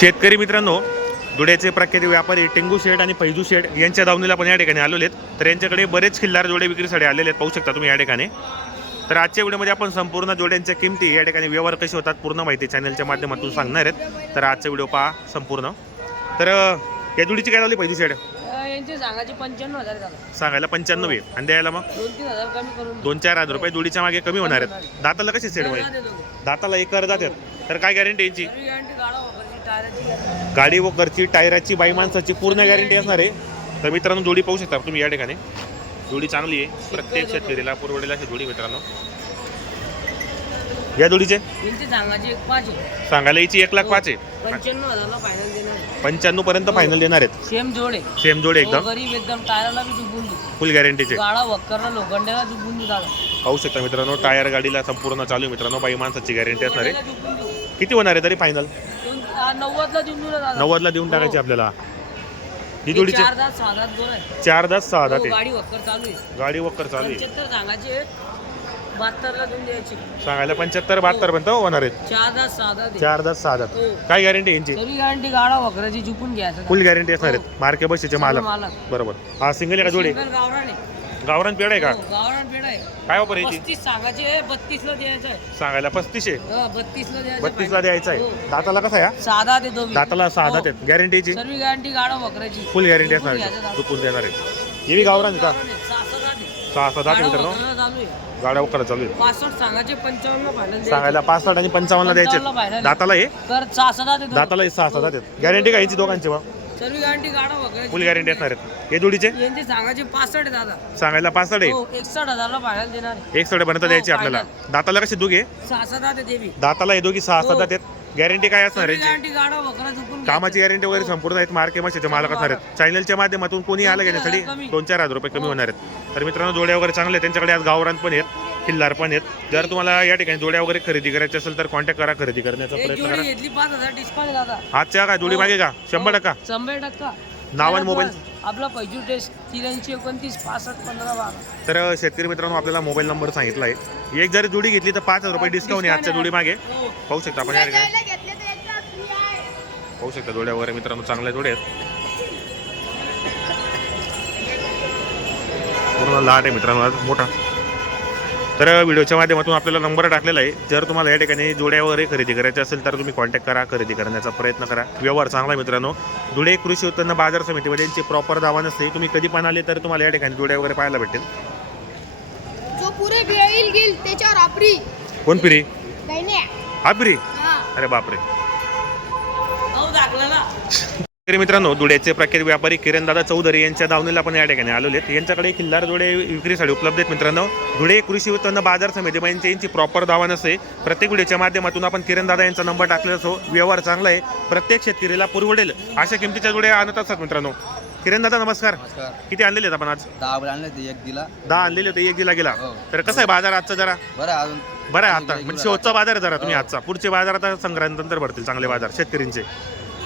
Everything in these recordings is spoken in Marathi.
शेतकरी मित्रांनो धुळ्याचे प्रख्यात व्यापारी टेंगू शेठ आणि पैजू शेठ यांच्या दावणीला पण या ठिकाणी आलेले आहेत. तर यांच्याकडे बरेच खिल्लार जोडे विक्रीसाठी आलेले आहेत. पाहू शकता तुम्ही या ठिकाणी. तर आजच्या व्हिडिओमध्ये आपण संपूर्ण जोड्यांच्या किमती या ठिकाणी व्यवहार कसे होतात पूर्ण माहिती चॅनलच्या माध्यमातून सांगणार आहेत. तर आजचा व्हिडिओ पहा संपूर्ण. तर या जोडीची काय लावली पैजू शेठ? झाला. सांगायला पंच्याण्णव आहे. आणि द्यायला मग? दोन चार हजार रुपये. जोडीच्या मागे कमी होणार आहेत. दाताला द्या दोघं. दाताला एक कर जातात तर काय गॅरंटी यांची? गाडा व घरची टायराची बाई माणसाची पूर्ण गॅरंटी असणार आहे. तर मित्रांनो जोडी पाहू शकता तुम्ही या ठिकाणी. जोडी चांगली आहे. प्रत्येक शेतकरीला पुरवडेला अशी जोडी मित्रांनो. या जोडीचे? आहे. सांगायला याची एक लाख पाच आहे. पंच्याण्णव आहे. पर्यंत फायनल देणार आहेत. सेम जोडे. सेम जोडी एकदम. गरीब एकदम टायराला फुल गॅरंटीचे पाहू शकता मित्रांनो टायर गाडीला संपूर्ण चालू आहे मित्रांनो. बाई माणसाची गॅरंटी असणार आहे. किती होणार आहे तरी फायनल नव्वदला देऊन देऊ ना दादा. नव्वदला देऊन टाकायची आपल्याला. ही हे जोडीचे चार दहा सहा दहा जोड आहे. चार दस सहा हो, दहा ते गाडी वक्कर चालू आहे. गाडी वक्कर चालू आहे. पंच्याहत्तर सांगायचे बहात्तरला देऊन द्यायचे. सांगायला पंच्याहत्तर बहात्तर पर्यंत होणार आहेत. चार सहा दे. चार दस सहा दहा हो. काय गॅरंटी यांची? गॅरंटी गाडा वक्राची चुकून घ्यायचं फुल गॅरंटी असणार आहेत. मार्के बशीचे मालक. मालक. बरोबर. हा सिंगल आहे का जोडी? सिंगल गावरान आहे. गावरान पेड आहे का? हो, गावरान पेड आहे. काय ऑफर याची पस्तीस सांगायचे बत्तीस ला द्यायचं आहे. सांगायला पस्तीसशे बत्तीस ला द्यायचं बत्तीस ला द्यायचा आहे. हो. दाताला कसा आहे साधा ते दोघी दाताला सहा दात आहेत गॅरंटीची सर्व गॅरंटी गाडा वक्राची फुल गॅरंटी असणार चुकून आहे घ्यायचं चुकून देणार आहे. हे बी गावरान आहे का? आहे, सहा सहा ते. दात आहे गाडा मित्रांनो आहे. गाड्या वकरा चालू आहे. पासष्ट सांगायचे पंचावन्न फायनल सांगायला पासष्ट आणि पंचावन्नला द्यायचे आहेत. दाताला हे? तर सहा सहा दहा ते दोघी. दाताला हे सहा सहा दात. आहेत गॅरंटी काय यांची दोघांची मग? सर्व गॅरंटी गाडा फुल गॅरंटी असणार आहेत. हे जोडीचे? यांचे सांगायचे पासष्ट आहे दादा. सांगायला पासष्ट आहे? हो एकसष्ट हजारला फायनल देणार आहे. एक पर्यंत द्यायची हो, आपल्याला. दाताला कशी दोघे? सहा सहा दहा ते देवी दाताला हे दोघी सहा सहा हो. दात आहेत. गॅरंटी काय असणार सर्व यांची? गॅरंटी गाडा वक्रा चुकून कामाची गॅरंटी वगैरे संपूर्ण आहेत. मार्के माशाचे मालक असणार आहेत. चॅनलच्या माध्यमातून कोणी आलं घेण्यासाठी कमी. दोन चार हजार रुपये कमी होणार आहेत. तर मित्रांनो जोड्या वगैरे चांगले आहेत. त्यांच्याकडे आज गावरान पण आहेत. किल्लार पण आहेत. जर तुम्हाला या ठिकाणी जोड्या वगैरे खरेदी करायची असेल तर कॉन्टॅक्ट करा खरेदी करण्याचा प्रयत्न जोडी करा. घेतली पाच हजार डिस्काउंट दादा. आजच्या काय जोडी मागे का? शंभर टक्का? शंभर टक्का. नाव आणि मोबाईल? आपला पैजू टेस्ट त्र्याऐंशी एकोणतीस पासष्ट पंधरा बारा. तर शेतकरी मित्रांनो आपल्याला मोबाईल नंबर सांगितला आहे. एक जरी जोडी घेतली तर पाच हजार रुपये डिस्काउंट आहे आजच्या जोडी मागे हो. पाहू शकता आपण या ठिकाणी. पाहू शकता जोड्या वगैरे मित्रांनो चांगल्या जोड्या आहेत. पूर्ण लाट आहे मित्रांनो आज मोठा. तर व्हिडिओच्या माध्यमातून आपल्याला नंबर टाकलेला आहे. जर तुम्हाला या ठिकाणी जोड्या वगैरे खरेदी करायच्या असेल तर तुम्ही कॉन्टॅक्ट करा खरेदी करण्याचा प्रयत्न करा. व्यवहार चांगला आहे मित्रांनो. धुळे कृषी उत्पन्न बाजार समितीमध्ये यांची प्रॉपर दावा नसते तुम्ही कधी पण आले तर तुम्हाला या ठिकाणी जोड्या वगैरे पाहायला भेटेल. जो पुरे घेईल गेल त्याच्यावर आपरी. कोण पिरी? काही नाही. हा पिरी हा. अरे बापरे. शेतकरी मित्रांनो धुळ्याचे प्रख्यात व्यापारी किरणदादा चौधरी यांच्या दावणीला पण या ठिकाणी आलेले आहेत. यांच्याकडे खिल्लार जोडे विक्रीसाठी उपलब्ध आहेत मित्रांनो. धुळे कृषी उत्पन्न बाजार समिती यांची यांची प्रॉपर दावा नसते प्रत्येक व्हिडिओच्या माध्यमातून आपण किरणदादा यांचा नंबर टाकलेला असो व्यवहार चांगला आहे. प्रत्येक शेतकरीला पुरवडेल अशा किमतीच्या जोड्या आणत असतात मित्रांनो. किरणदादा नमस्कार. नमस्कार. किती आणलेले आहेत आपण आज? दहा आणले ते एक दिला. दहा आणलेले होते एक दिला गेला. हो. तर कसं आहे बाजार आजचा जरा? बरं अजून. बरं आहे आता. म्हणजे शेवटचा बाजार आहे जरा तुम्ही हो. आजचा. पुढचे बाजार आता संक्रांतनंतर भरतील चांगले बाजार शेतकऱ्यांचे.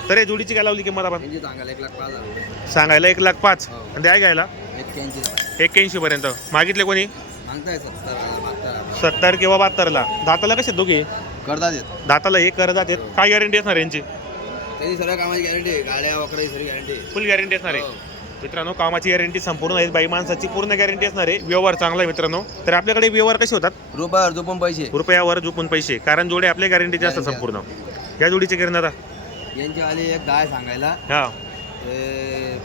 तर हे जोडीची काय लावली किंमत आपण? त्यांची सांगायला एक लाख पाच हजार. सांगायला एक लाख पाच. हो. आणि द्या घ्यायला. एक्क्याऐंशी एक्क्याऐंशी पर्यंत. मागितले कोणी? मागताय सत्तर हजार बहात्तर सत्तर किंवा बहात्तरला दाताला कसे दोघे? करतात येत दाताला हे करत आहेत. काय गॅरंटी असणार यांची? त्यांची सर्व कामाची गॅरंटी आहे. गाड्या वकराची सर्व गॅरंटी फुल गॅरंटी असणार आहे. हो. मित्रांनो कामाची गॅरंटी संपूर्ण आहे बाई माणसाची पूर्ण गॅरंटी असणार आहे. व्यवहार चांगला आहे मित्रांनो. तर आपल्याकडे व्यवहार कसे होतात? रुपयावर झोपून पैसे. रुपयावर झोपून पैसे. कारण जोडे आपल्या गॅरंटीचे असतात संपूर्ण. या जोडीचे किरण दादा. यांची आली एक दहा सांगायला. हा.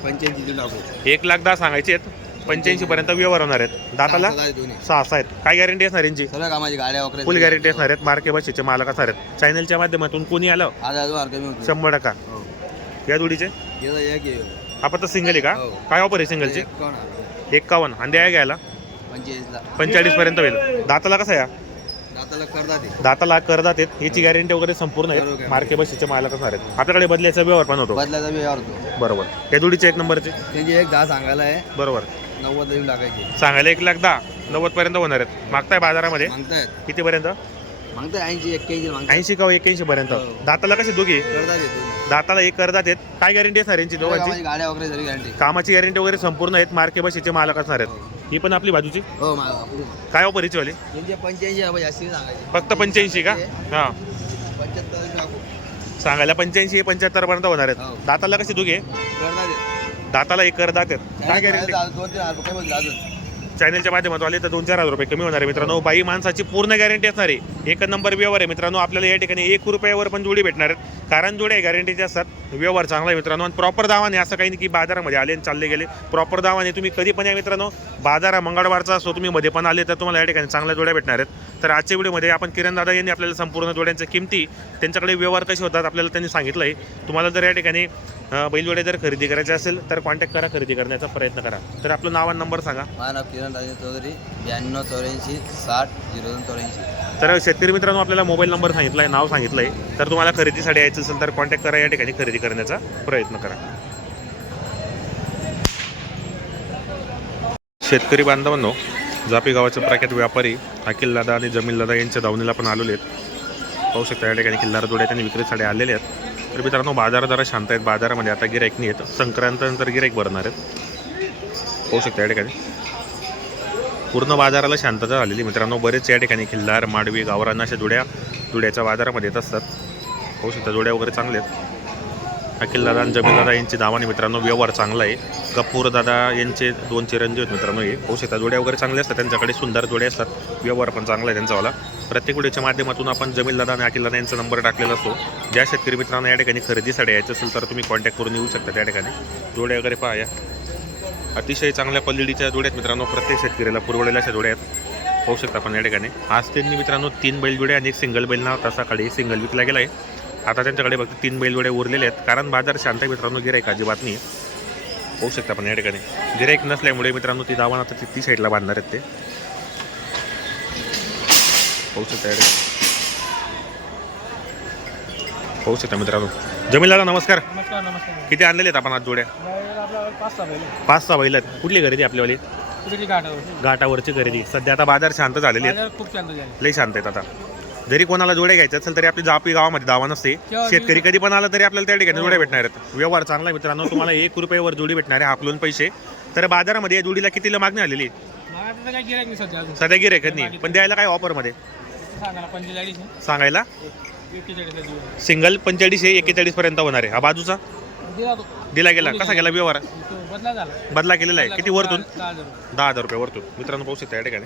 पंच्याऐंशी टाकू एक लाख दहा सांगायचे आहेत. पंच्याऐंशी पर्यंत व्यवहार होणार आहेत. दाताला? सहा आहेत काय गॅरंटी असणार यांची? कामाची गाड्या वकराची फुल गॅरंटी असणार आहेत. मार्के बशीचे मालक असणार आहेत. चॅनलच्या माध्यमातून कोणी आलं? शंभर टक्का. हो. या जोडीचे? आहे. आपण तर सिंगल आहे का? हो. काय ऑफर आहे सिंगलची एकावन्न. आणि द्या घ्यायला? पंचेचाळीस पर्यंत होईल. दाताला कसं हा? दाताला करदात आहेत. याची गॅरंटी वगैरे संपूर्ण आहे. मार्के बशीचे मालक असणार आहेत. आपल्याकडे बदल्याचा व्यवहार पण होतो. बदलाचा व्यवहार होतो. बरोबर. या जोडीचे एक नंबरचे? त्यांची एक दहा सांगायला आहे. बरोबर. नव्वद टाकायची सांगायला एक लाख दहा. नव्वद पर्यंत होणार आहेत. मागताय बाजारामध्ये? मागतायत. किती ऐंशी एक्क्याऐंशी मागताय ऐंशी का एक्क्याऐंशी पर्यंत? हो. दाताला कसे दोघे? दाताला एक करदात आहेत काय गॅरंटी असणार यांची दोघांची? गाड्या वगैरे गॅरंटी कामाची गॅरंटी वगैरे संपूर्ण आहेत. मार्के बशीचे मालक असणार आहेत. ही. पण आपली बाजूची? हो काय ऑफर हिची वाली त्यांचे पंच्याऐंशी आहे जास्ती सांगायचे. फक्त पंच्याऐंशी का? हां. पंच्याहत्तर टाकू सांगायला पंच्याऐंशी पंच्याहत्तर पर्यंत होणार हो. आहेत दाताला करणार आहे. दाताला एक कर दात आहेत काय गॅरंटी दोन तीन हजार रुपये मध्ये अजून. चॅनलच्या माध्यमातून आले तर दोन चार हजार रुपये कमी होणार आहे मित्रांनो. बाई माणसाची पूर्ण गॅरंटी असणार आहे. एक नंबर व्यवहार आहे मित्रांनो. आपल्याला या ठिकाणी एक रुपयावर पण जोडी भेटणार आहेत. कारण जोड्या गॅरंटीचे असतात व्यवहार चांगला आहे मित्रांनो. आणि प्रॉपर दावाने असं काही नाही की बाजारामध्ये आले आणि चालले गेले. प्रॉपर दावाने तुम्ही कधी पण या मित्रांनो. बाजार मंगळवारचा असो तुम्ही मध्ये पण आले तर तुम्हाला या ठिकाणी चांगल्या जोड्या भेटणार आहेत. तर आजच्या व्हिडिओमध्ये आपण किरण दादा यांनी आपल्याला संपूर्ण जोड्यांच्या किमती त्यांच्याकडे व्यवहार कसे होतात आपल्याला त्यांनी सांगितलं आहे तुम्हाला जर या ठिकाणी बैलजोड्या जर खरेदी करायचे असेल तर कॉन्टॅक्ट करा खरेदी करण्याचा प्रयत्न करा. तर आपलं नाव आणि नंबर सांगा. माझं नाव किरण राजेंद्र चौधरी ब्याण्णव चौऱ्याऐंशी साठ झिरो दोन चौऱ्याऐंशी. तर शेतकरी मित्रांनो आपल्याला मोबाईल नंबर सांगितला आहे नाव सांगितलं आहे तर तुम्हाला खरेदीसाठी यायचं असेल तर कॉन्टॅक्ट करा या ठिकाणी खरेदी करण्याचा प्रयत्न करा. शेतकरी बांधवांनो जापी गावाचे प्रख्यात व्यापारी अखिल दादा आणि जमील दादा यांच्या दावणीला पण आलेले आहेत. पाहू शकता या ठिकाणी किल्लार जोड्या त्यांनी विक्रीसाठी आलेले आहेत. तर मित्रांनो बाजार जरा शांत आहेत. बाजारामध्ये आता गिरायक नाही आहेत संक्रांतनंतर गिरायक भरणार आहेत. होऊ शकतं या ठिकाणी. पूर्ण बाजाराला शांतता झालेली मित्रांनो बरेच या ठिकाणी खिल्लार माडवी गावरान अशा जुड्या जुड्याच्या बाजारामध्ये येत असतात. होऊ शकतात जुड्या वगैरे चांगले आहेत. अखिलदादा आणि जमीनदादा यांची नावाने मित्रांनो व्यवहार चांगला आहे. कपूरदादा दादा यांचे दोन चिरंजीव आहेत मित्रांनो हे. होऊ शकतात जोड्या वगैरे चांगले असतात. त्यांच्याकडे सुंदर जोडे असतात. व्यवहार पण चांगला आहे त्यांचावाला प्रत्येक व्हिडिओच्या माध्यमातून आपण जमील दादा आणि अखिल दादा यांचा नंबर टाकलेला असतो. ज्या शेतकरी मित्रांनो या ठिकाणी खरेदीसाठी यायचं असेल तर तुम्ही कॉन्टॅक्ट करून येऊ शकता त्या ठिकाणी. जोड्या वगैरे पहा या. अतिशय चांगल्या क्वालिटीच्या जोड्या आहेत मित्रांनो. प्रत्येक शेतकऱ्याला पुरवलेल्या अशा जोड्या आहेत. पाहू शकता आपण या ठिकाणी. आज त्यांनी मित्रांनो तीन बैल आणि एक सिंगल बैल नाव तासाकडे सिंगल विकला गेला आहे आता त्यांच्याकडे फक्त तीन बैल जोड्या उरलेले आहेत. कारण बाजार शांत आहे मित्रांनो. गिरायक अजिबात नाही पाहू शकता आपण या ठिकाणी. गिरायक नसल्यामुळे मित्रांनो ती दावा आता ती ती साईडला बांधणार आहेत ते. पाहू शकता पाहू शकता मित्रांनो. जमीन दादा नमस्कार. नमस्कार नमस्कार. किती आणलेले आहेत आपण आज जोड्या? पाच सहा बैल पाच सहा बैल आहेत. कुठली खरेदी आपल्यावाली? घाटावरची? खरेदी. सध्या आता बाजार शांत झालेली खूप शांत झाले लई शांत आहेत आता. जरी कोणाला जोड्या घ्यायच्या असेल तरी आपली जापी गावामध्ये दावा नसते. शेतकरी कधी पण आला तरी आपल्याला त्या ठिकाणी जोड्या भेटणार आहेत. व्यवहार चांगला आहे मित्रांनो. तुम्हाला एक रुपयावर जोडी भेटणार आहे हाकलून पैसे. तर बाजारामध्ये या जोडीला कितीला मागणी आलेली आहे? मग आता काही गिरायक नाही सध्या अजून. सध्या गिरेकत नाही. पण द्यायला काय ऑफरमध्ये सांगायला पंचेचाळीस आहे. सांगायला? एकेचाळीस आहे दिवस. सिंगल पंचेचाळीस एक्केचाळीस पर्यंत होणार आहे. हा बाजूचा? दिला तो. दिला गेला. कसा गेला व्यवहार? तो बदला झाला. बदला केलेला आहे. किती वरतून. दहा हजार. रुपये वरतून. मित्रांनो पाहू शकता या ठिकाणी.